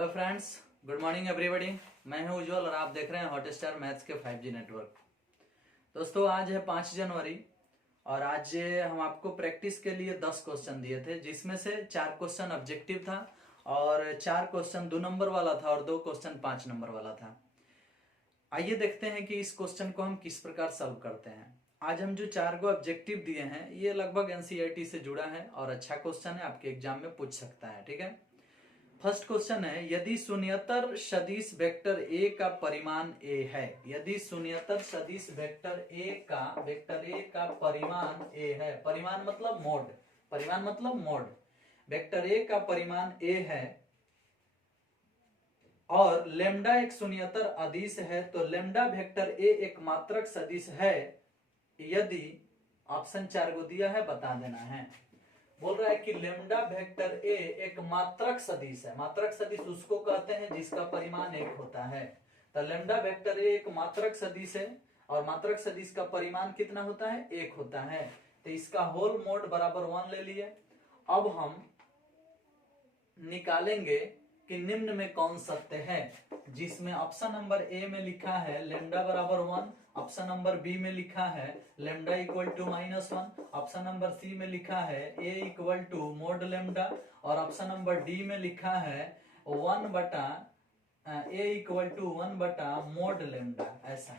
Hello friends, good morning everybody. मैं हूं उज्जवल और आप देख रहे हैं हॉटस्टार मैथ्स के 5G नेटवर्क। दोस्तों, आज है 5 जनवरी और आज हम आपको प्रैक्टिस के लिए 10 क्वेश्चन दिए थे, जिसमें से 4 क्वेश्चन ऑब्जेक्टिव था और 4 क्वेश्चन 2 नंबर वाला था और 2 क्वेश्चन 5 नंबर वाला था। आइए देखते हैं कि इस क्वेश्चन को हम किस प्रकार सॉल्व करते हैं। आज हम जो 4 को ऑब्जेक्टिव दिए हैं ये लगभग एनसीईआरटी से जुड़ा है और अच्छा क्वेश्चन है, आपके एग्जाम में पूछ सकता है। ठीक है, फर्स्ट क्वेश्चन है, यदि शून्येतर सदिश वेक्टर ए का परिमाण ए है, यदि शून्येतर सदिश वेक्टर ए का परिमाण ए है, परिमाण मतलब मोड, परिमाण मतलब मोड, वेक्टर ए का परिमाण ए है और लेम्डा एक शून्येतर अदिश है, तो लेम्डा वेक्टर ए एक मात्रक सदिश है यदि ऑप्शन 4 को दिया है, बता देना है। बोल रहा है कि लेम्डा वेक्टर ए एक मात्रक सदिश है। मात्रक सदिश उसको कहते हैं जिसका परिमाण 1 होता है। तो लेम्डा वेक्टर ए एक मात्रक सदिश है और मात्रक सदिश का परिमाण कितना होता है? 1 होता है। तो इसका होल मोड बराबर 1 ले लिए। अब हम निकालेंगे कि निम्न में कौन सत्य है, जिसमें ऑप्शन नंबर ए में लिखा है लेम्डा बराबर 1, ऑप्शन नंबर बी में लिखा है lambda equal to -1, option number C में लिखा है A equal to mod lambda और ऑप्शन नंबर डी में लिखा है 1 बटा ए इक्वल टू 1 बटा मोड लेम्डा। ऐसा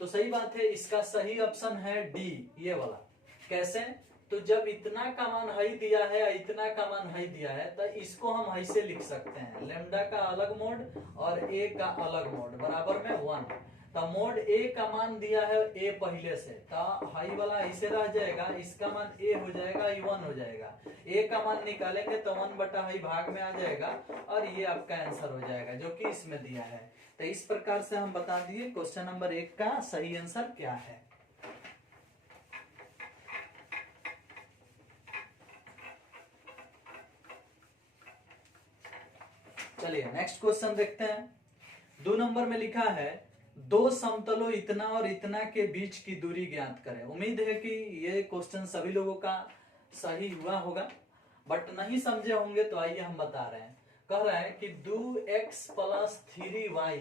तो सही बात है, इसका सही ऑप्शन है डी, ये वाला। कैसे? तो जब इतना का मान हाई दिया है, इतना का मान हाई दिया है, तो इसको हम हाई से लिख सकते हैं, लेम्डा का अलग मोड और ए का अलग मोड बराबर में 1। तो मोड ए का मान दिया है ए पहले से, तो हाई वाला ऐसे रह जाएगा, इसका मान ए हो जाएगा, ये 1 हो जाएगा। ए का मान निकालेंगे तो 1 बटा हाई भाग में आ जाएगा और ये आपका आंसर हो जाएगा, जो कि इसमें दिया है। तो इस प्रकार से हम बता दिए क्वेश्चन नंबर 1 का सही आंसर क्या है। चलिए नेक्स्ट क्वेश्चन देखते हैं। 2 नंबर में लिखा है, 2 समतलों इतना और इतना के बीच की दूरी ज्ञात करें। उम्मीद है कि ये क्वेश्चन सभी लोगों का सही हुआ होगा, बट नहीं समझे होंगे तो आइए हम बता रहे हैं। कह रहा है कि 2x प्लस 3y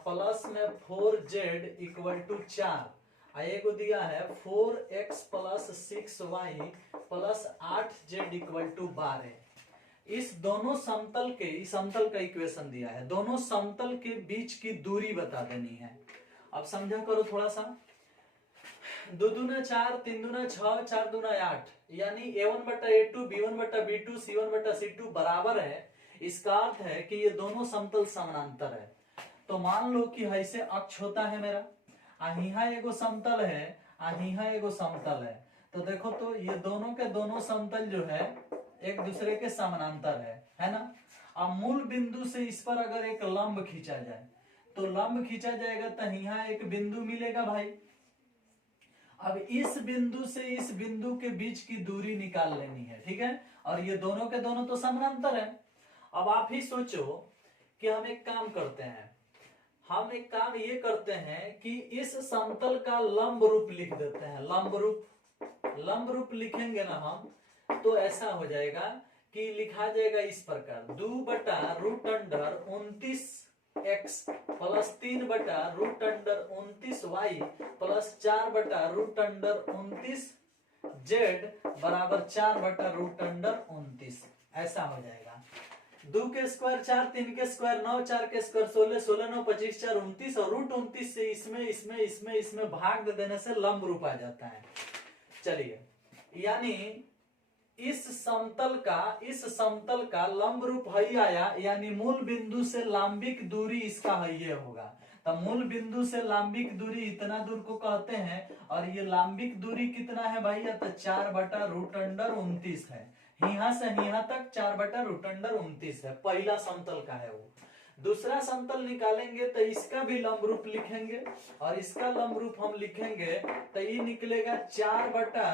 प्लस में 4z इक्वल टू 4, आगे को दिया है 4x plus 6y plus 8z equal to 12। इस दोनों समतल के, इस समतल का इक्वेशन दिया है, दोनों समतल के बीच की दूरी बता देनी है। अब समझा करो थोड़ा सा। 2 दूना 4, 3 दूना 6, 4 दूना 8, यानी a1 बटा a2, b1 बटा b2, c1 बटा c2 बराबर है। इसका अर्थ है कि ये दोनों समतल समानांतर है। तो मान लो कि ऐसे अक्ष होता है मेरा, अहिहा एगो समतल है, अहिहा एगो समतल है। तो देखो, तो ये दोनों के दोनों समतल जो है एक दूसरे के समानांतर है ना। अब मूल बिंदु से इस पर अगर एक लंब खींचा जाए, तो लंब खींचा जाएगा तो यहाँ एक बिंदु मिलेगा भाई। अब इस बिंदु से इस बिंदु के बीच की दूरी निकाल लेनी है, ठीक है। और ये दोनों के दोनों तो समानांतर है। अब आप ही सोचो कि हम एक काम करते हैं, हम एक काम ये करते हैं कि इस समतल का लंब रूप लिख देते हैं। लंब रूप लिखेंगे ना हम, तो ऐसा हो जाएगा कि लिखा जाएगा इस प्रकार, 2 बटा रूट अंडर 29x प्लस 3 बटा रूट अंडर 29y प्लस 4 बटा रूट अंडर 29z बराबर 4 बटा रूट अंडर 29। ऐसा हो जाएगा। 2 के स्क्वायर 4, 3 के स्क्वायर 9, 4 के स्क्वायर 16, 16 9 25, 4 29 और रूट 29 से इसमें भाग दे देने से लंब रूप आ जाता है। चलिए, यानी इस समतल का लंब रूप हई आया, यानी मूल बिंदु से लांबिक दूरी इसका हई होगा। तो मूल बिंदु से लांबिक दूरी इतना दूर को कहते हैं और ये लांबिक दूरी कितना है भैया? तो 4 बटा रूट अंडर 29 है। यहाँ से यहाँ तक 4 बटा रूट अंडर 29 है, पहला समतल का है वो। दूसरा समतल निकालेंगे तो इसका भी लंब रूप लिखेंगे और इसका लंब रूप हम लिखेंगे तो ये निकलेगा 4 बटा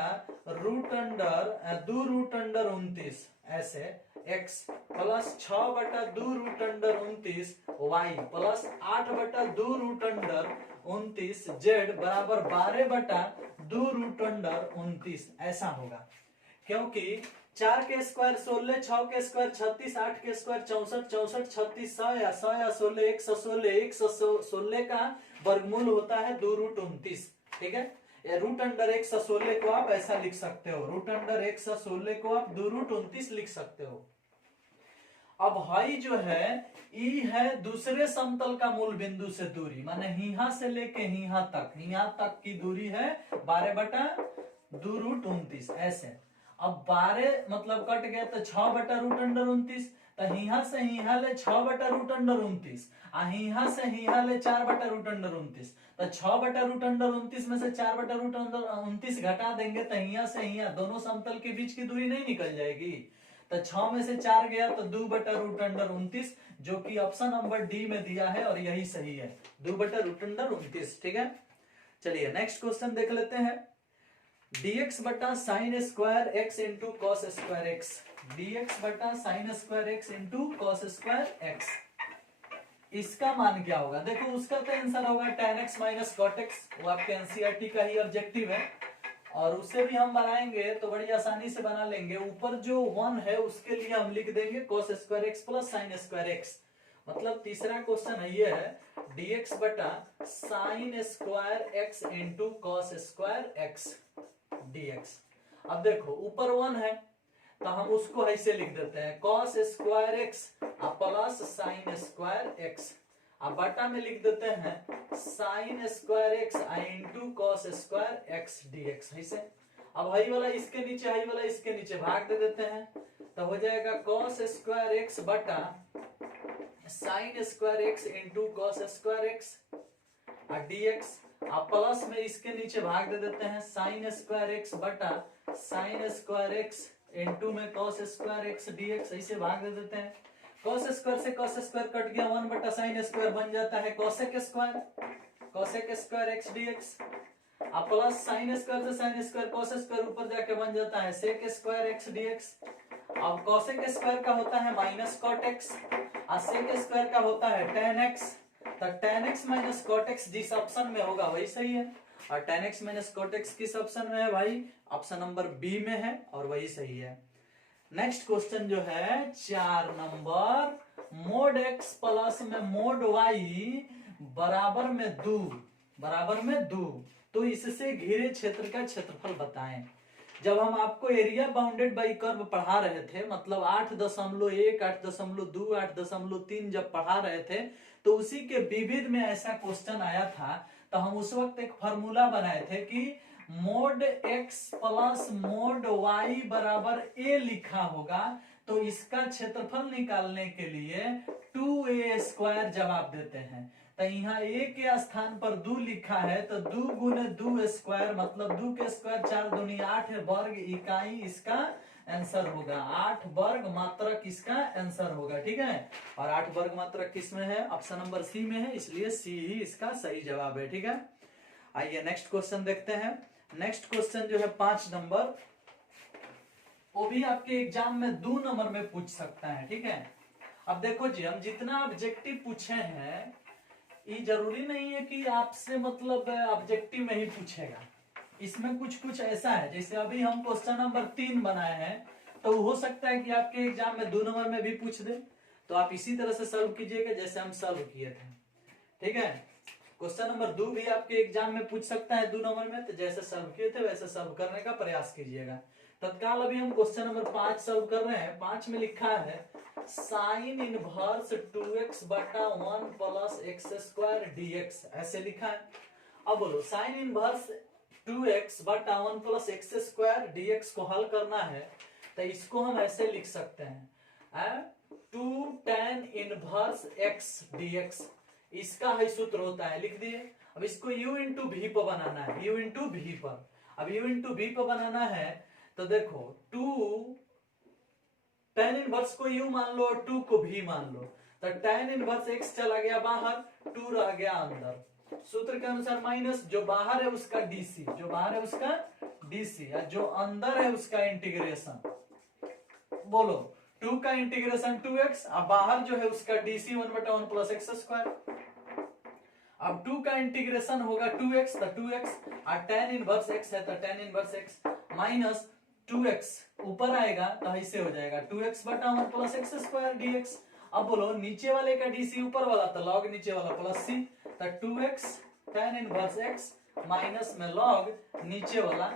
रूट अंडर 2 रूट अंडर 29 ऐसे x प्लस 6 बटा 2 रूट अंडर 29 y प्लस 8 बटा 2 रूट अंडर 29 z बराबर 12 बटा 2 रूट अंडर 29। ऐसा होगा, क्योंकि 4 के स्क्वायर 16, 6 के स्क्वायर 36, 8 के स्क्वायर 64, 64 36 100 या 16 116, 116 का वर्गमूल होता है 2√29। ठीक है, रूट अंडर 116 को आप ऐसा लिख सकते हो, रूट अंडर 116 को आप 2√29 लिख सकते हो। अब हाई जो है ई है दूसरे समतल का मूल बिंदु से दूरी, माने यहाँ से लेके यहाँ तक की दूरी है 12/2√29 ऐसे। अब 12 मतलब कट गया तो 6/√29, तो यहाँ से यहाँ ले 6/√29, यहाँ से यहाँ ले 4/√29, तो 6/√29 में से 4/√29 घटा देंगे तो यहाँ से यहाँ दोनों समतल के बीच की दूरी नहीं निकल जाएगी, तो 6 में से 4 गया तो 2/√29, जो कि ऑप्शन नंबर डी में दिया है और यही सही है, 2/√29। ठीक है, चलिए नेक्स्ट क्वेश्चन देख लेते हैं। dx बटा sine square x into cos square x, dx बटा sine square x into cos square x, इसका मान क्या होगा? देखो उसका तो आंसर होगा tan x minus cot x, वो आपके एनसीईआरटी का ही ऑब्जेक्टिव है, और उसे भी हम बनाएंगे तो बड़ी आसानी से बना लेंगे। ऊपर जो 1 है उसके लिए हम लिख देंगे cos square x plus sine square x, मतलब तीसरा क्वेश्चन है ये है dx बटा sine square x into cos square x dx। अब देखो ऊपर 1 है तो हम उसको ऐसे लिख देते हैं cos square x plus sine square x, अब बटा में लिख देते हैं sine square x into cos square x dx ऐसे। अब हाई वाला इसके नीचे, हाई वाला इसके नीचे भाग दे देते हैं, तो हो जाएगा कॉस स्क्वायर एक्स बटा sine square x into cos square x dx. अब प्लस में इसके नीचे भाग दे देते हैं साइन स्क्वायर एक्स बटा साइन स्क्वायर एक्स इंटू में कॉस स्क्वायर एक्स डीएक्स, ऐसे भाग दे देते हैं। कॉस स्क्वायर से कॉस स्क्वायर कट गया, 1 बटा साइन स्क्वायर बन जाता है कोसेक स्क्वायर एक्स डीएक्स। अब प्लस साइन स्क्वायर से साइन स्क्वायर कॉस स्क्वायर ऊपर जाके बन जाता है सेक स्क्वायर एक्स डीएक्स। अब कोसेक स्क्वायर का होता है माइनस कॉट एक्स और सेक स्क्वायर का होता है tan x, तो tan x minus cot x जिस ऑप्शन में होगा वही सही है, और tan x minus cot x किस ऑप्शन में है भाई? ऑप्शन नंबर बी में है और वही सही है। नेक्स्ट क्वेश्चन जो है 4 नंबर, मोड x प्लस में मोड y बराबर में 2, तो इससे घिरे क्षेत्र का क्षेत्रफल बताएं। जब हम आपको एरिया बाउंडेड बाई कर्व पढ़ा रहे थे, मतलब 8.1, 8.2, 8.3 जब पढ़ा रहे थे, तो उसी के विविध में ऐसा क्वेश्चन आया था, तो हम उस वक्त एक फॉर्मूला बनाए थे कि mode x plus mode y बराबर a लिखा होगा, तो इसका क्षेत्रफल निकालने के लिए 2a स्क्वायर जवाब देते हैं। तो यहाँ a के स्थान पर 2 लिखा है, तो 2 गुने 2 स्क्वायर मतलब 2 के स्क्वायर 4 दूनी 8 वर्ग इकाई इसका आंसर होगा, 8 वर्ग मात्रक इसका आंसर होगा। ठीक है, और 8 वर्ग मात्रक किस में है? ऑप्शन नंबर सी में है, इसलिए सी ही इसका सही जवाब है। ठीक है, आइए नेक्स्ट क्वेश्चन देखते हैं। नेक्स्ट क्वेश्चन जो है 5 नंबर, वो भी आपके एग्जाम में 2 नंबर में पूछ सकता है। ठीक है, अब देखो जी, हम जितना ऑब्जेक्टिव पूछे हैं, ये जरूरी नहीं है कि आपसे मतलब ऑब्जेक्टिव में ही पूछेगा, इसमें कुछ ऐसा है, जैसे अभी हम क्वेश्चन नंबर 3 बनाए हैं, तो हो सकता है कि आपके एग्जाम में 2 नंबर में भी पूछ दे, तो आप इसी तरह से सॉल्व कीजिएगा जैसे हम सॉल्व किए थे। ठीक है, क्वेश्चन नंबर 2 भी आपके एग्जाम में पूछ सकता है 2 नंबर में, तो जैसे सॉल्व किए थे वैसे सॉल्व करने का प्रयास कीजिएगा। तत्काल अभी हम क्वेश्चन नंबर 5 सॉल्व कर रहे हैं। 5 में लिखा है साइन इनवर्स 2x बटा 1 प्लस एक्स स्क्वायर डीएक्स, ऐसे लिखा है। अब बोलो साइन इनवर्स 2x बटा 1 प्लस एक्स स्क्वायर डीएक्स को हल करना है, तो इसको हम ऐसे लिख सकते हैं 2 tan इनवर्स x dx, इसका ही सूत्र होता है, लिख दिए। अब इसको u इंटू v पर बनाना है, u इंटू v पर। अब u इंटू v पर बनाना है तो देखो 2 tan इनवर्स को u मान लो और 2 को v मान लो, तो tan इनवर्स x चला गया बाहर, 2 रह गया अंदर। सूत्र के अनुसार माइनस जो बाहर है उसका dc, जो बाहर है उसका dc, और जो अंदर है उसका इंटीग्रेशन। बोलो 2 का इंटीग्रेशन 2x, अब बाहर जो है उसका dc 1/1 प्लस एक्स स्क्वायर। अब 2 का इंटीग्रेशन होगा 2x, तो 2x, और tan इनवर्स x है तो tan inverse x minus 2x ऊपर आएगा तो ऐसे हो जाएगा 2x बटा 1 प्लस एक्स स्क्वायर dx। अब बोलो नीचे वाले का डी ऊपर वाला तो लॉग नीचे वाला प्लस सी, तो 2x tan inverse x minus में लॉग नीचे वाला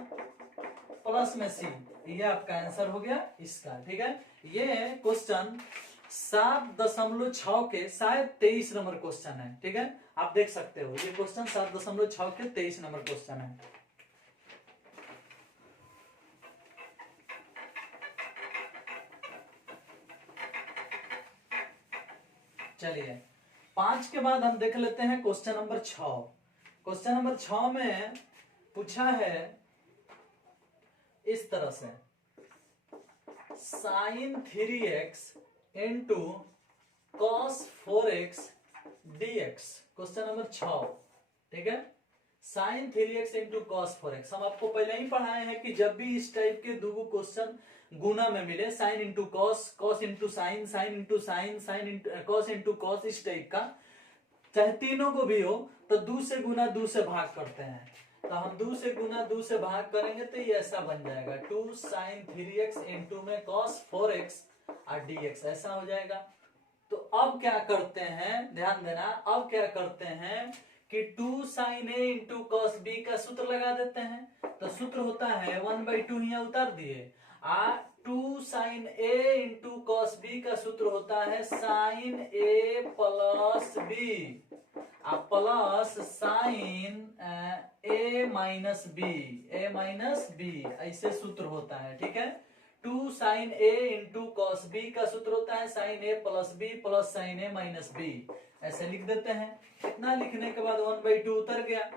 प्लस में सी। ये आपका आंसर हो गया इसका। ठीक है, ये क्वेश्चन 7.6 के शायद 23 नंबर क्वेश्चन है। ठीक है, आप देख सकते हो ये क्वेश्चन 7.6 के 23 नंबर क्वेश्चन है। चलिए 5 के बाद हम देख लेते हैं क्वेश्चन नंबर 6। क्वेश्चन नंबर 6 में पूछा है इस तरह से, sine 3x into cos 4x dx। Question number 6। ठीक है, sign 3x into cos 4x। हम आपको पहले ही पढ़ाए हैं कि जब भी इस टाइप के दो क्वेश्चन गुना में मिले, sine into cos, cos into sine, sine into sine, sine cos into cos, इस टाइप का चाहे तीनों को भी हो तो 2 से गुना 2 से भाग करते हैं। तो हम 2 से गुना 2 से भाग करेंगे तो ये ऐसा बन जाएगा 2 साइन 3x इंटू में कॉस 4x और dx, ऐसा हो जाएगा। तो अब क्या करते हैं, ध्यान देना, अब क्या करते हैं कि 2 sine a into cos b का सूत्र लगा देते हैं। तो सूत्र होता है 1/2, यहाँ उतार दिए, 2 sine a into cos b का सूत्र होता है sine a plus b plus sine a minus b, ऐसे सूत्र होता है। ठीक है, 2 sine a into cos b का सूत्र होता है sine a plus b plus sine a minus b, ऐसे लिख देते हैं। इतना लिखने के बाद 1/2 उतर गया,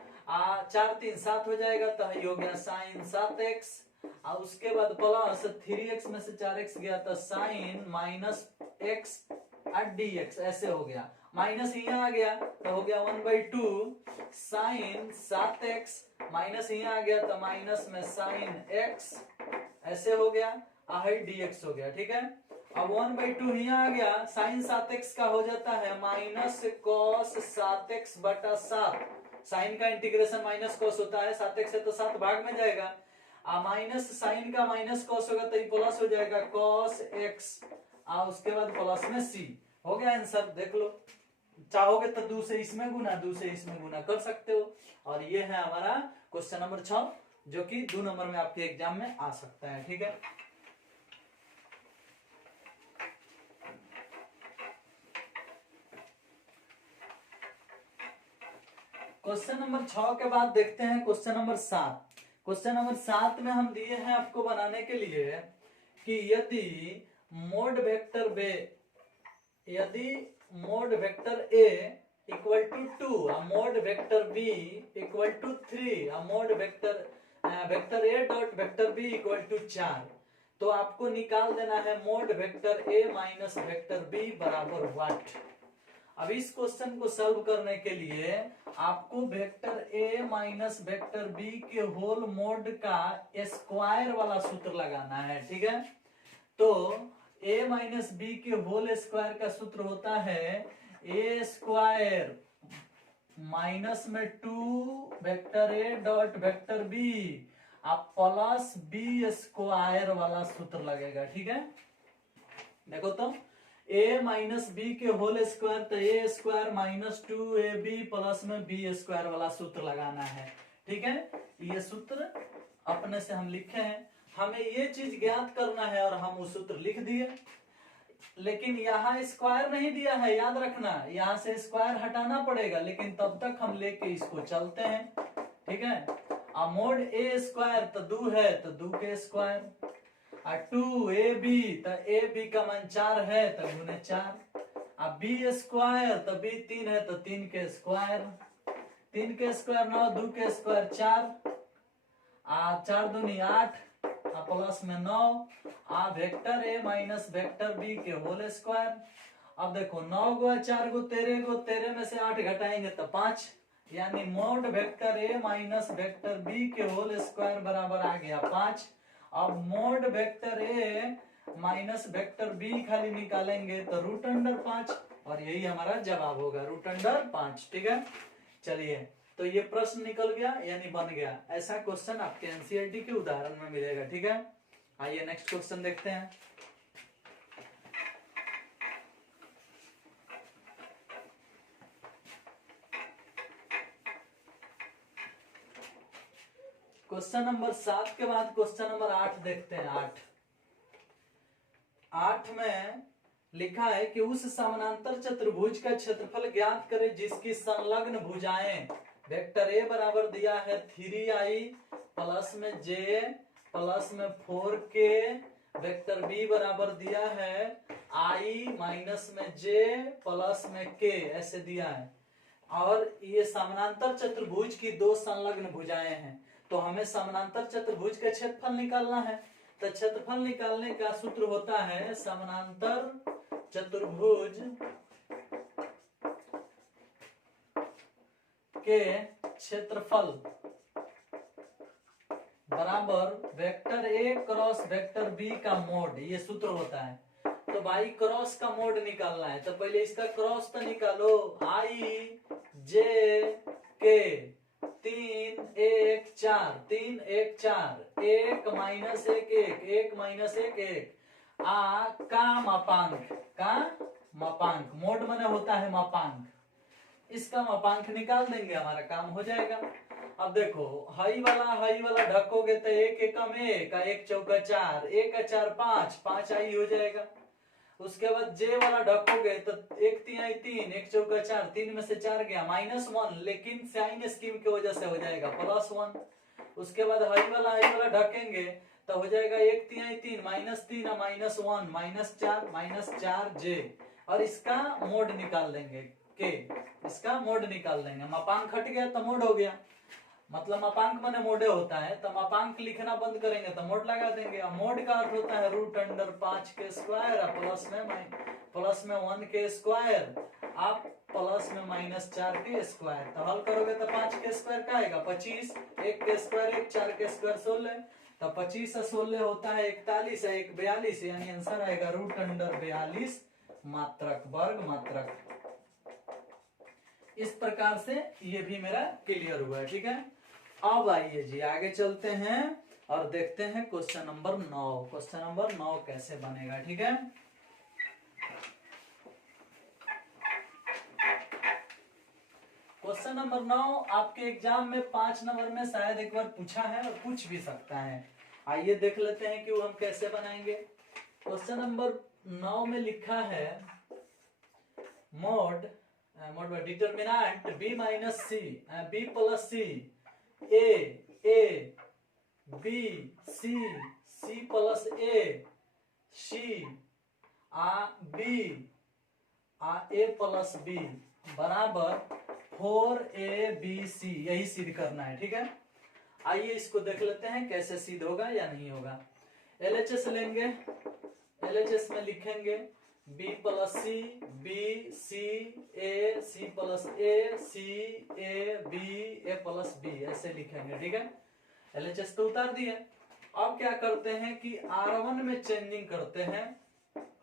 4 3 7 हो जाएगा, तो ये हो गया साइन 7x, और उसके बाद प्लस 3x में से 4x गया तो साइन माइनस x और dx, ऐसे हो गया। माइनस यहाँ आ गया तो हो गया 1/2 साइन 7x, माइनस यहाँ आ गया तो माइनस में साइन x, ऐसे हो गया, dx हो गया। ठीक है, अब 1/2 यहाँ आ गया, साइन 7x का हो जाता है माइनस कॉस 7x बटा 7। साइन का इंटीग्रेशन माइनस कॉस होता है, 7x है तो 7 भाग में जाएगा, माइनस साइन का माइनस कॉस होगा तो ये प्लस हो जाएगा कॉस x, उसके बाद प्लस में c। हो गया आंसर, देख लो। चाहोगे तो 2 से इसमें गुना, 2 से इसमें गुना कर सकते हो। और ये है हमारा क्वेश्चन नंबर 6, जो कि 2 नंबर में आपके एग्जाम में आ सकता है। ठीक है, क्वेश्चन नंबर 6 के बाद देखते हैं क्वेश्चन नंबर 7। क्वेश्चन नंबर 7 में हम दिए हैं आपको बनाने के लिए कि यदि mod vector A equal to 2, mod vector B equal to 3, mod vector A dot vector B equal to 4, तो आपको निकाल देना है mod vector A minus vector B बराबर व्हाट। अब इस क्वेश्चन को सॉल्व करने के लिए आपको vector A minus vector B के होल मोड का स्क्वायर वाला सूत्र लगाना है। ठीक है, तो a माइनस बी के होल स्क्वायर का सूत्र होता है a स्क्वायर माइनस में 2 vector a dot vector b आप प्लस b स्क्वायर वाला सूत्र लगेगा। ठीक है, देखो तो a माइनस बी के होल स्क्वायर, तो a square minus 2ab plus में b स्क्वायर वाला सूत्र लगाना है। ठीक है, ये सूत्र अपने से हम लिखे हैं, हमें ये चीज ज्ञात करना है और हम वो सूत्र लिख दिए। लेकिन यहाँ स्क्वायर नहीं दिया है, याद रखना, यहाँ से स्क्वायर हटाना पड़ेगा, लेकिन तब तक हम लेके इसको चलते हैं। ठीक है, मोड a स्क्वायर तो 2 है तो 2 के स्क्वायर, 2ab तो ab का मान 4 है तो गुने 4, b स्क्वायर तो b 3 है तो 3 के स्क्वायर, 3 के स्क्वायर 9, 2 के स्क्वायर 4, 4 दूनी 8 प्लस में 9, vector A minus vector B के होल स्क्वायर। अब देखो 9 गो 4 गो 13 गो, 13 में से 8 घटाएंगे तो 5, यानी mode vector A minus vector B के होल स्क्वायर बराबर आ गया 5। अब mode vector A minus vector B खाली निकालेंगे तो रूट अंडर 5, और यही हमारा जवाब होगा, रूट अंडर 5। ठीक है, चलिए, तो ये प्रश्न निकल गया यानी बन गया। ऐसा क्वेश्चन आपके एनसीईआरटी के उदाहरण में मिलेगा। ठीक है, आइए नेक्स्ट क्वेश्चन देखते हैं। क्वेश्चन नंबर 7 के बाद क्वेश्चन नंबर 8 देखते हैं। 8 में लिखा है कि उस समानांतर चतुर्भुज का क्षेत्रफल ज्ञात करें जिसकी संलग्न भुजाएं वेक्टर ए बराबर दिया है 3i प्लस में j प्लस में 4k, वेक्टर बी बराबर दिया है i माइनस में j प्लस में k, ऐसे दिया है। और ये समानांतर चतुर्भुज की दो संलग्न भुजाएं हैं, तो हमें समानांतर चतुर्भुज का क्षेत्रफल निकालना है। तो क्षेत्रफल निकालने का सूत्र होता है समानांतर चतुर्भुज के क्षेत्रफल बराबर vector A cross vector B का मोड, ये सूत्र होता है। तो भाई क्रॉस का मोड निकालना है, तो पहले इसका क्रॉस तो निकालो। आई जे के 3 1 4 3 1 4 1 माइनस 1 1 1 माइनस 1 1 आ का मापांक मोड माने होता है मापांक, इसका मापांक निकाल देंगे, हमारा काम हो जाएगा। अब देखो हई वाला ढकोगे तो एक एकम एक चौका 4 1 का 4 5 आई हो जाएगा। उसके बाद जे वाला ढकोगे तो एक तिहाई 3 एक चौका 4 3 में से 4 गया -1, लेकिन साइन स्कीम की वजह से हो जाएगा +1। उसके बाद हई वाला ढकेंगे तो हो जाएगा एक तिहाई 3 -3 -1 -4 जे, और इसका मोड निकाल देंगे के, इसका मोड निकाल देंगे। मापांक हट गया तो मोड हो गया, मतलब मापांक माने मोडे होता है, तो मापांक लिखना बंद करेंगे तो मोड लगा देंगे। मोड का अर्थ होता है √5 के स्क्वायर प्लस में 1 के स्क्वायर आप प्लस में -4 के स्क्वायर। तो हल करोगे तो 5 के स्क्वायर का आएगा 25, 1 के स्क्वायर 1 4 के स्क्वायर 16, तो 25 से 16 होता है 41 है 1 42, यानी आंसर आएगा √42 मात्रक वर्ग मात्रक। इस प्रकार से ये भी मेरा क्लियर हुआ है, ठीक है। अब आइए जी आगे चलते हैं और देखते हैं क्वेश्चन नंबर 9। क्वेश्चन नंबर 9 कैसे बनेगा, ठीक है। क्वेश्चन नंबर 9 आपके एग्जाम में 5 नंबर में शायद एक बार पूछा है और पूछ भी सकता है। आइए देख लेते हैं कि वो हम कैसे बनाएंगे। क्वेश्चन नंबर 9 में लिखा है mod determinant b minus C b plus C A b c plus A C b a plus b बराबर 4abc, यही सिद्ध करना है, ठीक है। आइए इसको देख लेते हैं कैसे सिद्ध होगा या नहीं होगा। LHS लेंगे, LHS में लिखेंगे b plus C b c a plus a c a b a plus b, ऐसे लिखेंगे, ठीक है। LHS तो उतार दिए। अब क्या करते हैं कि R1 में चेंजिंग करते हैं,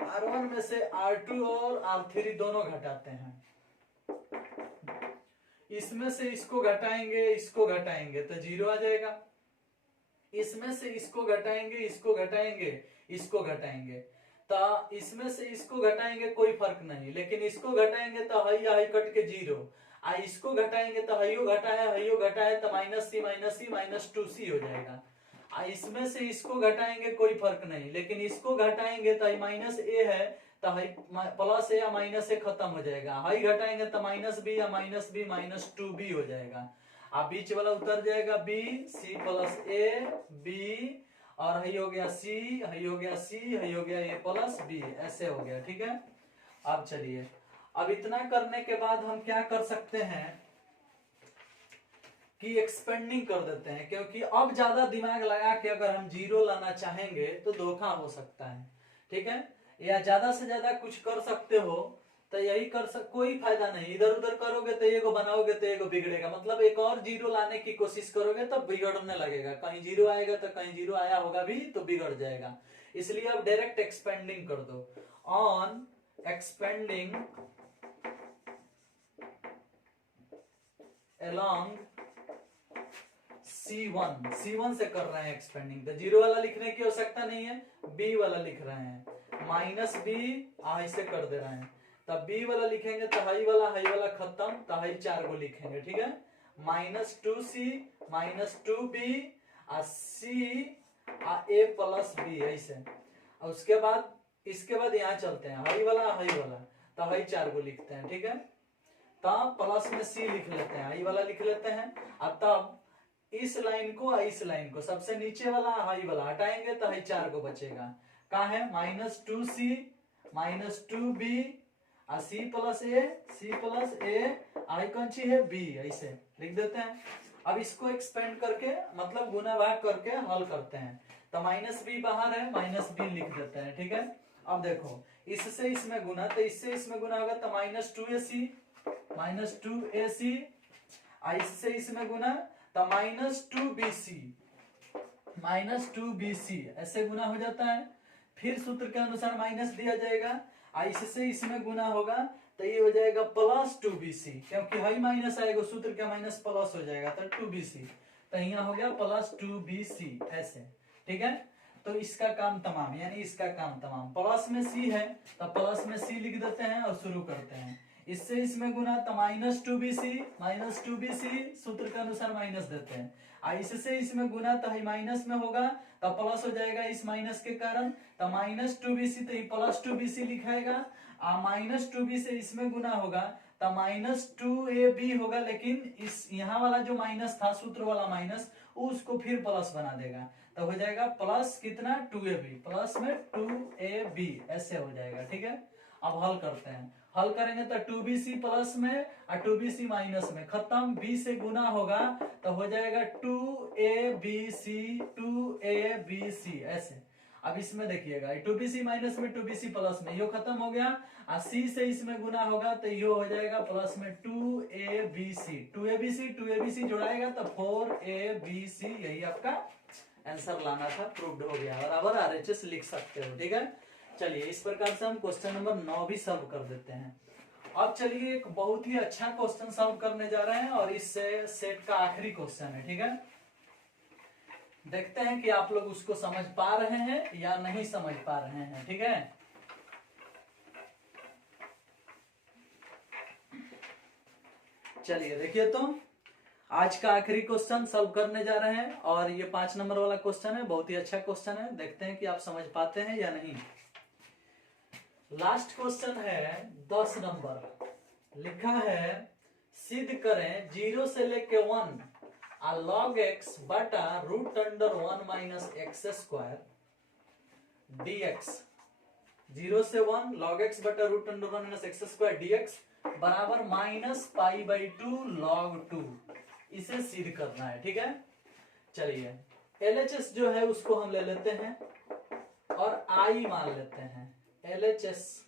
R1 में से R2 और R3 दोनों घटाते हैं। इसमें से इसको घटाएंगे तो 0 आ जाएगा। इसमें से इसको घटाएंगे तो इसमें से इसको घटाएंगे कोई फर्क नहीं, लेकिन इसको घटाएंगे तो हई कट के 0, इसको घटाएंगे तो हइयो घटा है तो -2c हो जाएगा। इसमें से इसको घटाएंगे कोई फर्क नहीं, लेकिन इसको घटाएंगे तो -a है तो हई प्लस ए या माइनस ए खत्म हो जाएगा। हई घटाएंगे तो -b या -b -2b हो जाएगा। बीच वाला उतर जाएगा b c plus a b, और हई हो गया c, हई हो गया c, हई हो गया a प्लस b, ऐसे हो गया, ठीक है। अब चलिए, अब इतना करने के बाद हम क्या कर सकते हैं कि एक्सपेंडिंग कर देते हैं, क्योंकि अब ज्यादा दिमाग लगा के अगर हम 0 लाना चाहेंगे तो धोखा हो सकता है, ठीक है। या ज्यादा से ज्यादा कुछ कर सकते हो तो यही कोई फायदा नहीं। इधर उधर करोगे तो एगो बनाओगे तो एगो बिगड़ेगा, मतलब एक और 0 लाने की कोशिश करोगे तो बिगड़ने लगेगा। कहीं 0 आएगा तो कहीं 0 आया होगा भी तो बिगड़ जाएगा। इसलिए अब डायरेक्ट एक्सपेंडिंग कर दो। ऑन एक्सपेंडिंग along C1 से कर रहे हैं एक्सपेंडिंग, तो जीरो वाला लिखने की आवश्यकता नहीं है, बी वाला लिख रहे हैं, माइनस बी ऐसे कर दे रहे हैं, तब बी वाला लिखेंगे तो हाई वाला खत्म, तो हाई 4 को लिखेंगे, ठीक है, -2C -2B C A plus B ऐसे। और उसके बाद इसके बाद यहाँ चलते हैं, हाई वाला तो हाई 4 को लिखते हैं, ठीक है, तब प्लस में सी लिख लेते हैं, हाई वाला लिख लेते हैं, और तब इस लाइन को सबसे नीचे वाला हाई वाला हटाएंगे तो हाई 4 को बचेगा, क्या है -2C -2B C प्लस ए आई कौन सी है बी, ऐसे लिख देते हैं। अब इसको एक्सपेंड करके मतलब गुना भाग करके हल करते हैं, तो -b बाहर है, -b लिख देते हैं, ठीक है। अब देखो इससे इसमें गुना, तो इससे इसमें गुना होगा तो -2AC इससे इसमें गुना तो -2BC ऐसे गुना हो जाता है। फिर सूत्र के अनुसार माइनस दिया जाएगा, इससे इसमें गुना होगा तो ये हो जाएगा +2BC, क्योंकि हाई माइनस आएगा सूत्र का माइनस प्लस हो जाएगा तो 2BC, तो यहाँ हो गया +2BC ऐसे, ठीक है। तो इसका काम तमाम, यानी इसका काम तमाम, प्लस में सी है तो प्लस में सी लिख देते हैं और शुरू करते हैं। इससे इसमें गुना तो -2BC सूत्र के अनुसार माइनस देते हैं, इससे इसमें गुना तो माइनस में होगा तो प्लस हो जाएगा इस माइनस के कारण, तो -2BC तो +2BC लिखाएगा, -2B से इसमें गुना होगा तो -2AB होगा, लेकिन इस यहाँ वाला जो माइनस था सूत्र वाला माइनस उसको फिर प्लस बना देगा, तो हो जाएगा प्लस कितना 2AB, प्लस में 2AB ऐसे हो जाएगा, ठीक है। अब हल करते हैं, हल करेंगे तो 2BC प्लस में और 2BC माइनस में, खत्म, B से गुना होगा तो हो जाएगा 2ABC ऐसे। अब इसमें देखिएगा 2BC माइनस में 2BC प्लस में, यो खत्म हो गया, और C से इसमें गुना होगा तो यो हो जाएगा प्लस में 2ABC जोड़ाएगा तो 4ABC, यही आपका आंसर लाना था, प्रूव्ड हो गया, बराबर RHS लिख सकते हो, ठीक है। चलिए इस प्रकार से हम क्वेश्चन नंबर 9 भी सॉल्व कर देते हैं। अब चलिए एक बहुत ही अच्छा क्वेश्चन सॉल्व करने जा रहे हैं, और इस सेट का आखिरी क्वेश्चन है, ठीक है। देखते हैं कि आप लोग उसको समझ पा रहे हैं या नहीं समझ पा रहे हैं, ठीक है। चलिए देखिए, तो आज का आखिरी क्वेश्चन सॉल्व करने जा रहे हैं, और ये 5 नंबर वाला क्वेश्चन है, बहुत ही अच्छा क्वेश्चन है, देखते हैं कि आप समझ पाते हैं या नहीं। लास्ट क्वेश्चन है 10 नंबर, लिखा है सिद्ध करें 0 से लेके 1 log x बटा √1 - x² dx, 0 से 1 log x बटा √1 - x² dx बराबर -π/2 log 2, इसे सिद्ध करना है, ठीक है। चलिए LHS जो है उसको हम ले लेते हैं और I मान लेते हैं, LHS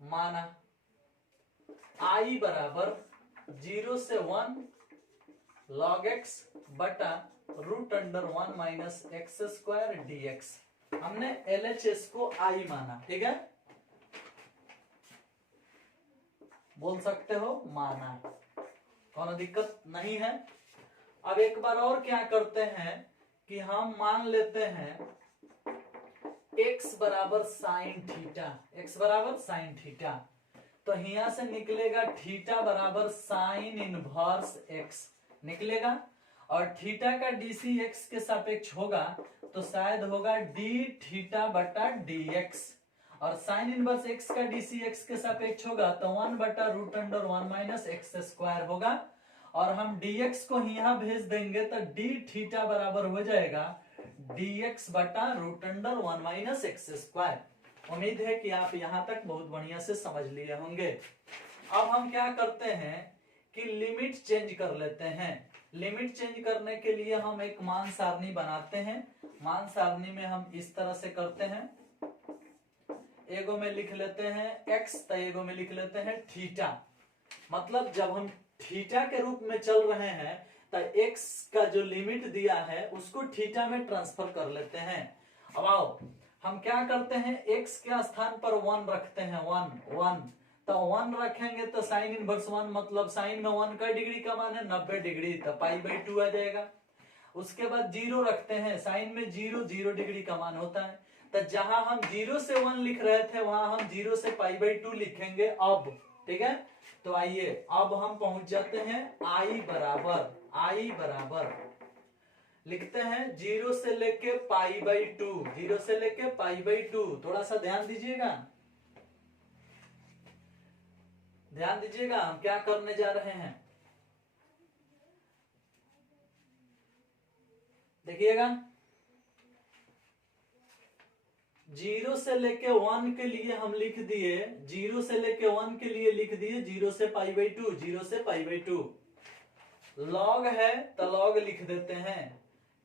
माना, I बराबर 0 से 1 log x बटा √1 - x² dx, हमने LHS को I माना, ठीक है, बोल सकते हो माना, कोनो दिक्कत नहीं है। अब एक बार और क्या करते हैं कि हम मान लेते हैं x बराबर साइन थीटा, तो यहां से निकलेगा थीटा बराबर साइन इनवर्स x निकलेगा, और थीटा का dc x के सापेक्ष होगा तो शायद होगा d थीटा बटा dx, और साइन इनवर्स x का dc x के सापेक्ष होगा तो 1 बटा √1 - x² होगा, और हम dx को यहाँ भेज देंगे तो d थीटा बराबर हो जाएगा dx बटा √1 - x²। उम्मीद है कि आप यहाँ तक बहुत बढ़िया से समझ लिए होंगे। अब हम क्या करते हैं कि लिमिट चेंज कर लेते हैं। लिमिट चेंज करने के लिए हम एक मान सारणी बनाते हैं। मान सारणी में हम इस तरह से करते हैं, एगो में लिख लेते हैं x तो एगो में लिख लेते हैं थीटा, मतलब जब हम थीटा के रूप में चल रहे हैं तो x का जो लिमिट दिया है उसको थीटा में ट्रांसफर कर लेते हैं। अब आओ हम क्या करते हैं, x के स्थान पर 1 रखते हैं, 1 तो 1 रखेंगे तो साइन इनवर्स 1, मतलब साइन में 1 का डिग्री का मान है 90 डिग्री, तो π/2 आ जाएगा। उसके बाद 0 रखते हैं, साइन में 0 डिग्री का मान होता है, तो जहां हम 0 से 1 लिख रहे थे वहां हम 0 से π/2 लिखेंगे अब, ठीक है। तो आइए अब हम पहुंच जाते हैं I बराबर लिखते हैं 0 से लेके π/2, 0 से लेके π/2। थोड़ा सा ध्यान दीजिएगा, हम क्या करने जा रहे हैं, देखिएगा। 0 से लेके 1 के लिए हम लिख दिए, 0 से लेके 1 के लिए लिख दिए 0 से π/2, 0 से π/2। लॉग है तो लॉग लिख देते हैं,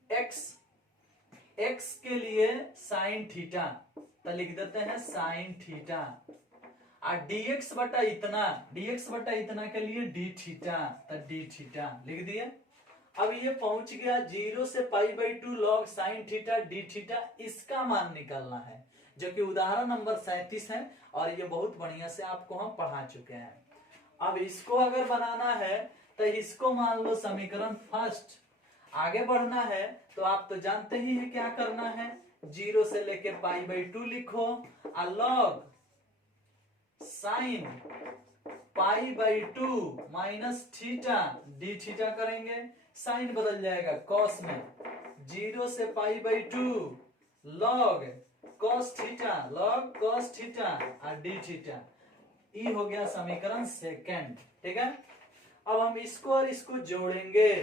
x के लिए साइन थीटा तो लिख देते हैं साइन थीटा, और dx बटा इतना के लिए d थीटा तो d थीटा लिख दिए। अब ये पहुंच गया 0 से π/2 log sine theta d theta, इसका मान निकालना है, जो कि उदाहरण नंबर 37 है, और ये बहुत बढ़िया से आपको हम पढ़ा चुके हैं। अब इसको अगर बनाना है तो इसको मान लो समीकरण फर्स्ट। आगे बढ़ना है तो आप तो जानते ही है क्या करना है, 0 से लेके π/2 लिखो, और log sine π/2 minus theta d theta करेंगे, साइन बदल जाएगा कॉस में, 0 से π/2 log cos थीटा और d थीटा। ई हो गया समीकरण सेकंड, ठीक है। अब हम इसको और इसको जोड़ेंगे,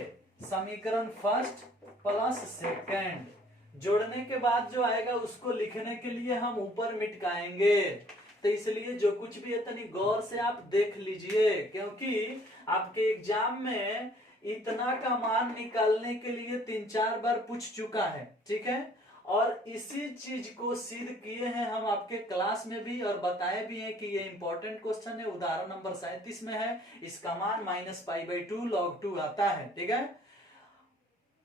समीकरण फर्स्ट प्लस सेकंड, जोड़ने के बाद जो आएगा उसको लिखने के लिए हम ऊपर मिटकाएंगे, तो इसलिए जो कुछ भी है तनी गौर से आप देख लीजिए, क्योंकि आपके एग्जाम में इतना का मान निकालने के लिए 3-4 बार पूछ चुका है, ठीक है। और इसी चीज को सिद्ध किए हैं हम आपके क्लास में भी, और बताए भी हैं कि ये इंपॉर्टेंट क्वेश्चन है, उदाहरण नंबर 37 में है, इसका मान -π/2 log 2 आता है, ठीक है।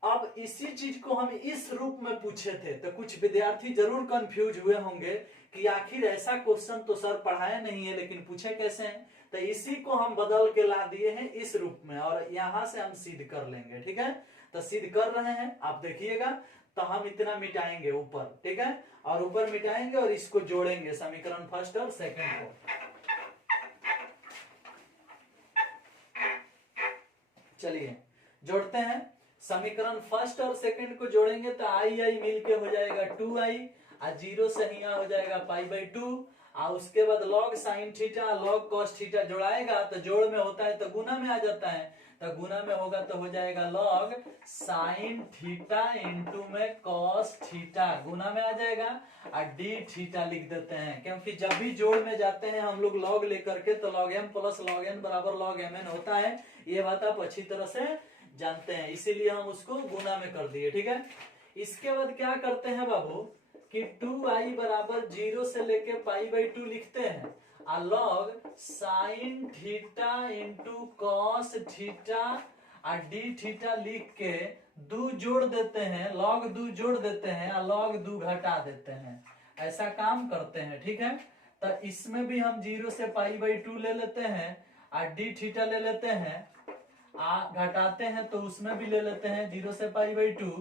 अब इसी चीज को हम इस रूप में पूछे थे, तो कुछ विद्यार्थी जरूर कंफ्यूज हुए होंगे कि आखिर ऐसा क्वेश्चन तो सर पढ़ाया नहीं है, लेकिन पूछे कैसे हैं। तो इसी को हम बदल के ला दिए हैं इस रूप में, और यहां से हम सिद्ध कर लेंगे, ठीक है। तो सिद्ध कर रहे हैं, आप देखिएगा। तो हम इतना मिटाएंगे ऊपर, ठीक है, और ऊपर मिटाएंगे और इसको जोड़ेंगे समीकरण फर्स्ट और सेकंड को। चलिए जोड़ते हैं, समीकरण फर्स्ट और सेकंड को जोड़ेंगे तो आई मिलके हो जाएगा 2i, और 0 से यहाँ हो जाएगा π/2, और उसके बाद log sine theta log cos theta जोड़ाएगा तो जोड़ में होता है तो गुना में आ जाता है, तो गुना में होगा तो हो जाएगा log साइन थीटा इंटू में cos थीटा, गुना में आ जाएगा, और d थीटा लिख देते हैं, क्योंकि जब भी जोड़ में जाते हैं हम लोग log लेकर के तो log m plus log n बराबर log mn होता है, ये बात आप अच्छी तरह से जानते हैं, इसीलिए हम उसको गुना में कर दिए, ठीक है। इसके बाद क्या करते हैं बाबू कि 2i बराबर 0 से लेके π/2 लिखते हैं, और log sine theta into cos theta और d थीटा लिख के 2 जोड़ देते हैं, log 2 जोड़ देते हैं और log 2 घटा देते हैं, ऐसा काम करते हैं, ठीक है। तो इसमें भी हम 0 से π/2 ले लेते हैं और d थीटा ले लेते हैं, घटाते हैं तो उसमें भी ले लेते हैं 0 से π/2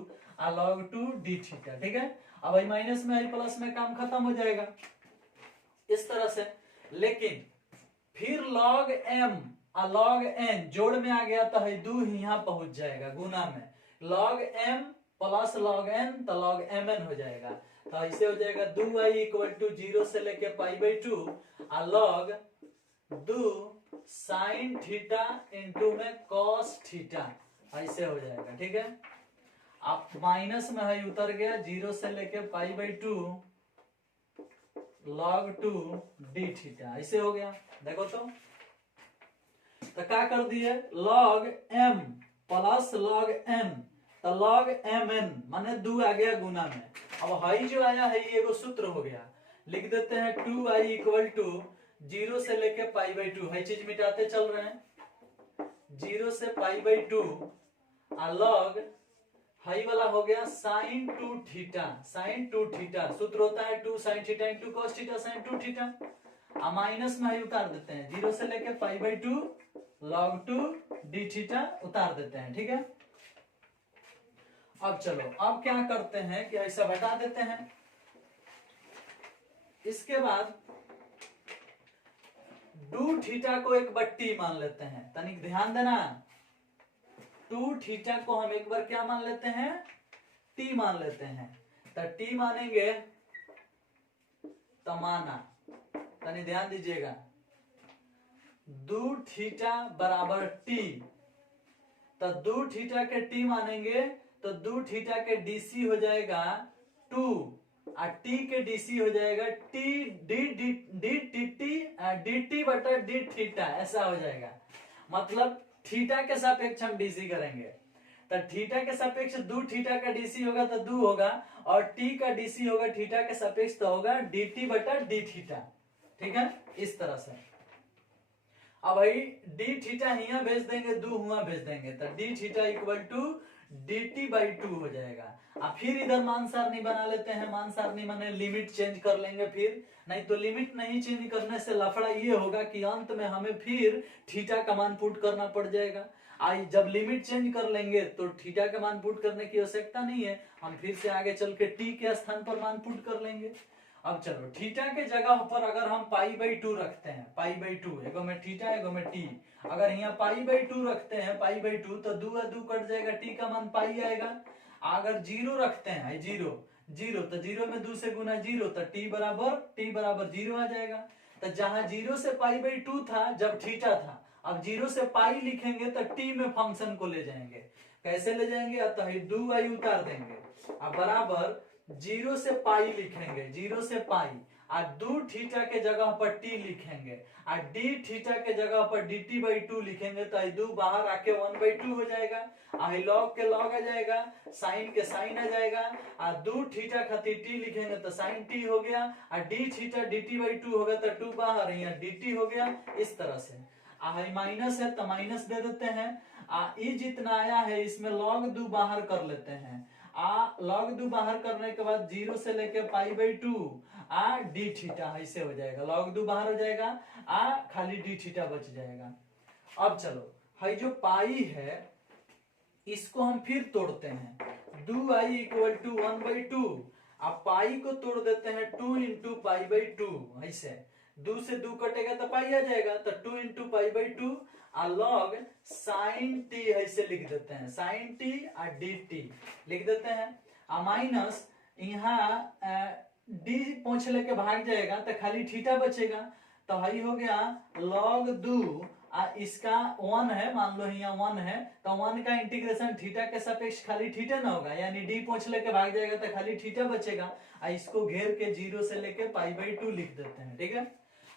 और log 2 d थीटा, ठीक है। अब आई माइनस में आई प्लस में काम खत्म हो जाएगा इस तरह से। लेकिन फिर log m और log n जोड़ में आ गया तो है 2 यहाँ पहुंच जाएगा गुना में, log m plus log n तो log mn हो जाएगा, तो ऐसे हो जाएगा 2i इक्वल टू 0 से लेके π/2 और log 2 साइन थीटा इंटू में cos थीटा, ऐसे हो जाएगा, ठीक है। अब माइनस में है उतर गया, 0 से लेके π/2 log 2 d थीटा, ऐसे हो गया। देखो तो क्या कर दिए, log m plus log n तो log mn माने 2 आ गया गुना में। अब हाई जो आया है ये एगो सूत्र हो गया, लिख देते हैं 2i इक्वल टू 0 से लेके π/2, है चीज मिटाते चल रहे हैं, 0 से π/2 और log हाई वाला हो गया साइन 2 थीटा, साइन 2 थीटा सूत्र होता है 2 sine theta into cos theta sine 2 theta, minus में ही उतार देते हैं, 0 से लेके π/2 log2 d थीटा उतार देते हैं। ठीक है, अब चलो अब क्या करते हैं कि ऐसा बता देते हैं। इसके बाद डू थीटा को एक बार टी मान लेते हैं, तनिक ध्यान देना। टू थीटा को हम एक बार क्या मान लेते हैं, टी मान लेते हैं। तो टी मानेंगे तो माना, तनी ध्यान दीजिएगा, डू थीटा बराबर टी, तो डू थीटा के टी मानेंगे तो डू थीटा के डीसी हो जाएगा 2 और टी के डीसी हो जाएगा टी डी बटा डी थीटा, ऐसा हो जाएगा। मतलब थीटा के सापेक्ष हम डीसी करेंगे, तो थीटा के सापेक्ष डू थीटा का डीसी होगा तो डू होगा, और टी का डीसी होगा थीटा के सापेक्ष तो होगा dt बटा डी थीटा। ठीक है, इस तरह से। अब भाई डी थीटा यहाँ भेज देंगे, दू हुआ भेज देंगे, तो D theta equal to dt/2 हो जाएगा। अब फिर इधर मान सारणी बना लेते हैं। मान सारणी माने लिमिट चेंज कर लेंगे, फिर नहीं तो लिमिट नहीं चेंज करने से लफड़ा ये होगा कि अंत में हमें फिर थीटा का मान पुट करना पड़ जाएगा। आई जब लिमिट चेंज कर लेंगे तो थीटा का मान पुट करने की आवश्यकता नहीं है, हम फिर से आगे चल के टी के स्थान पर मान पुट कर लेंगे। अब चलो थीटा के जगह पर अगर हम π/2 रखते हैं, π/2, एगो में थीटा एगो में टी, अगर यहाँ π/2 रखते हैं, π/2 तो 2 और 2 कट जाएगा, टी का मान पाई आएगा। अगर 0 रखते हैं, 0 तो 0 में 2 से गुना 0, तो t बराबर 0 आ जाएगा। तो जहां 0 से π/2 था जब थीटा था, अब 0 से पाई लिखेंगे तो टी में फंक्शन को ले जाएंगे। कैसे ले जाएंगे, अतः 2i उतार देंगे, अब बराबर 0 से पाई लिखेंगे, 0 से पाई, और डू थीटा के जगह पर टी लिखेंगे, और डी थीटा के जगह पर dt/2 लिखेंगे, तो दू बाहर आके 1/2 हो जाएगा, आई लॉग के लॉग आ जाएगा, साइन के साइन आ जाएगा, और डू थीटा खातिर टी लिखेंगे तो साइन टी हो गया, और डी थीटा dt/2 होगा तो 2 बाहर, यहाँ dt हो गया। इस तरह से आई माइनस है तो माइनस दे देते हैं, ई जितना आया है इसमें लॉग दू बाहर कर लेते हैं, लॉग दू बाहर करने के बाद 0 से लेके π/2 डी थीटा ऐसे हो जाएगा, लॉग दू बाहर हो जाएगा, खाली डी थीटा बच जाएगा। अब चलो हाई जो पाई है इसको हम फिर तोड़ते हैं, 2i इक्वल टू 1/2, अब पाई को तोड़ देते हैं 2 इंटू π/2, ऐसे 2 से 2 कटेगा तो पाई आ जाएगा, तो 2 इंटू π/2 लॉग साइन टी ऐसे लिख देते हैं, साइन टी और डी टी लिख देते हैं, माइनस यहाँ डी पोंछ लेके भाग जाएगा तो खाली थीटा बचेगा, तो भाई हो गया लॉग दू, इसका 1 है, मान लो यहाँ 1 है, तो 1 का इंटीग्रेशन थीटा के सापेक्ष खाली थीटा ना होगा, यानी डी पोंछ लेके भाग जाएगा तो खाली थीटा बचेगा, इसको घेर के 0 से लेके π/2 लिख देते हैं। ठीक है,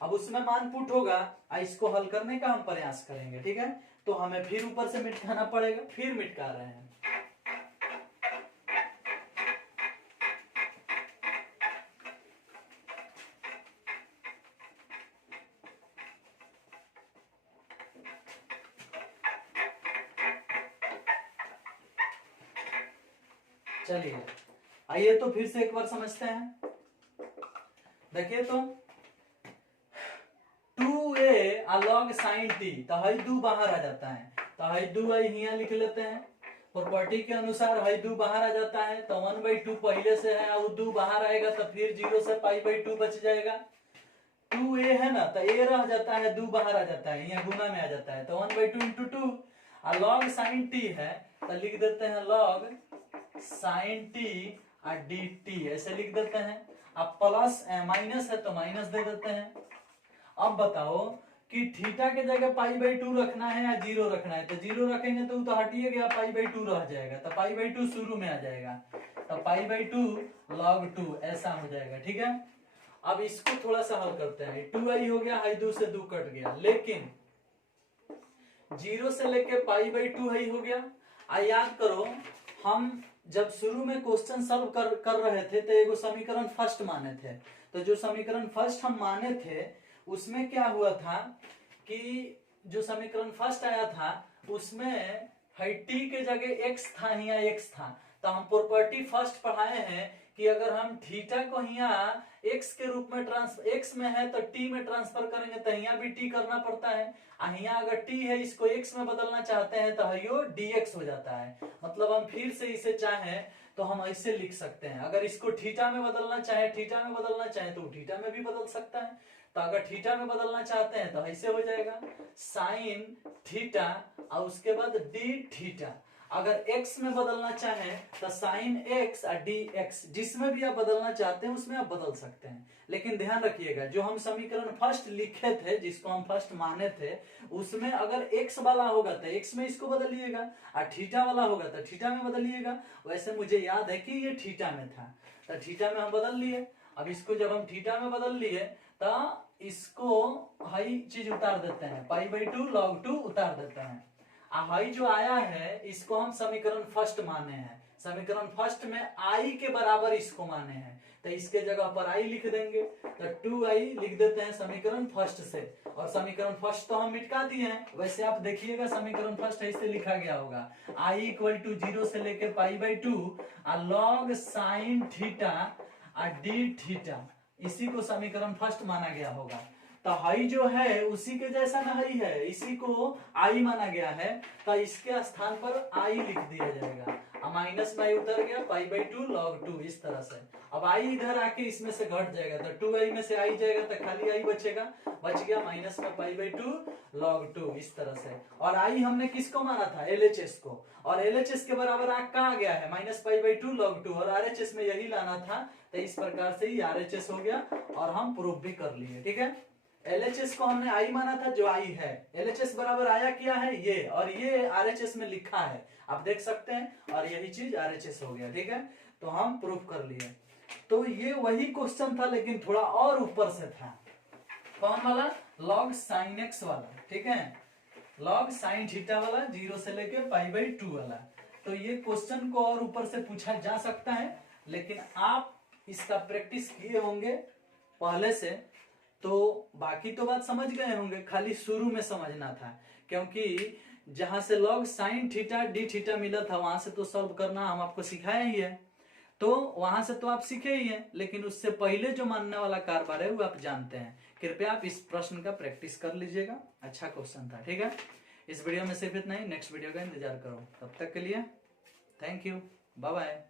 अब उसमें मान पुट होगा, इसको हल करने का हम प्रयास करेंगे। ठीक है, तो हमें फिर ऊपर से मिटकाना पड़ेगा, फिर मिटका रहे हैं। चलिए आइए तो फिर से एक बार समझते हैं। देखिए तो 2a log sin t, तो हाई दू बाहर आ जाता है, तो हाई दू आई यहाँ लिख लेते हैं, प्रॉपर्टी के अनुसार हाई दू बाहर आ जाता है, तो 1/2 पहले से है, और दू बाहर आएगा तो फिर 0 से π/2 बच जाएगा। 2a है ना, तो a रह जाता है, दू बाहर आ जाता है, यहाँ गुना में आ जाता है, तो 1/2 इंटू 2, और log sin t है तो लिख देते हैं log sin t और dt ऐसे लिख देते हैं। अब प्लस माइनस है तो माइनस दे देते हैं। अब बताओ कि थीटा के जगह π/2 रखना है या 0 रखना है, तो 0 रखेंगे तो हटिए गया, π/2 रह जाएगा, तो π/2 शुरू में आ जाएगा, तो π/2 log 2 ऐसा हो जाएगा। ठीक है, अब इसको थोड़ा सा हल करते हैं, 2i हो गया, हाई 2 से 2 कट गया, लेकिन 0 से लेके π/2 ही हो गया। याद करो हम जब शुरू में क्वेश्चन सॉल्व कर रहे थे तो एगो समीकरण फर्स्ट माने थे, तो जो समीकरण फर्स्ट हम माने थे उसमें क्या हुआ था कि जो समीकरण फर्स्ट आया था उसमें है टी के जगह x था, यहाँ x था, तो हम प्रॉपर्टी फर्स्ट पढ़ाए हैं कि अगर हम थीटा को यहाँ x के रूप में x में है तो t में ट्रांसफर करेंगे तो यहाँ भी t करना पड़ता है। यहाँ अगर t है इसको x में बदलना चाहते हैं तो यो dx हो जाता है। मतलब हम फिर से इसे चाहें तो हम ऐसे लिख सकते हैं, अगर इसको थीटा में बदलना चाहे तो थीटा में भी बदल सकता है। तो अगर थीटा में बदलना चाहते हैं तो ऐसे हो जाएगा साइन थीटा और उसके बाद डी थीटा। अगर x में बदलना चाहें तो साइन x और डी एक्स, जिसमें भी आप बदलना चाहते हैं उसमें आप बदल सकते हैं। लेकिन ध्यान रखिएगा जो हम समीकरण फर्स्ट लिखे थे, जिसको हम फर्स्ट माने थे, उसमें अगर x वाला होगा तो x में इसको बदलिएगा और थीटा वाला होगा तो थीटा में बदलिएगा। वैसे मुझे याद है कि ये थीटा में था तो थीटा में हम बदल लिए। अब इसको जब हम थीटा में बदल लिए तो इसको हाई चीज उतार देते हैं, π/2 log 2 उतार देते हैं। हाई जो आया है इसको हम समीकरण फर्स्ट माने हैं, समीकरण फर्स्ट में आई के बराबर इसको माने हैं तो इसके जगह पर आई लिख देंगे तो 2i लिख देते हैं समीकरण फर्स्ट से। और समीकरण फर्स्ट तो हम मिटा दिए हैं, वैसे आप देखिएगा समीकरण फर्स्ट ऐसे लिखा गया होगा i इक्वल टू 0 से लेके π/2 log sine theta D theta, इसी को समीकरण फर्स्ट माना गया होगा। तो हाई जो है उसी के जैसा ना हाई है, इसी को आई माना गया है तो इसके स्थान पर आई लिख दिया जाएगा। माइनस में आई उतर गया π/2 log 2 इस तरह से। अब आई इधर आके इसमें से घट जाएगा तो 2i में से आई जाएगा तो खाली आई बचेगा, बच गया माइनस में π/2 log 2 इस तरह से। और आई हमने किसको माना था, LHS को, और LHS के बराबर कहाँ आ गया है माइनस π/2 log 2, और RHS में यही लाना था तो इस प्रकार से ही RHS हो गया और हम प्रूफ भी कर लिए। ठीक है, LHS को हमने आई माना था जो आई है, LHS बराबर आया क्या है ये, और ये RHS में लिखा है आप देख सकते हैं, और यही चीज RHS हो गया। ठीक है, तो हम प्रूफ कर लिए। तो ये वही क्वेश्चन था लेकिन थोड़ा और ऊपर से था। कौन वाला, log sin x वाला। ठीक है, log sin थीटा वाला 0 से लेके π/2 वाला। तो ये क्वेश्चन को और ऊपर से पूछा जा सकता है, लेकिन आप इसका प्रैक्टिस किए होंगे पहले से तो बाकी तो बात समझ गए होंगे, खाली शुरू में समझना था, क्योंकि जहां से log sin theta D theta मिला था वहां से तो सॉल्व करना हम आपको सिखाया ही है, तो वहां से तो आप सीखे ही हैं, लेकिन उससे पहले जो मानने वाला कारबार है वो आप जानते हैं। कृपया आप इस प्रश्न का प्रैक्टिस कर लीजिएगा, अच्छा क्वेश्चन था। ठीक है, इस वीडियो में सिर्फ इतना ही, नेक्स्ट वीडियो का इंतजार करो। तब तक के लिए थैंक यू, बाय बाय।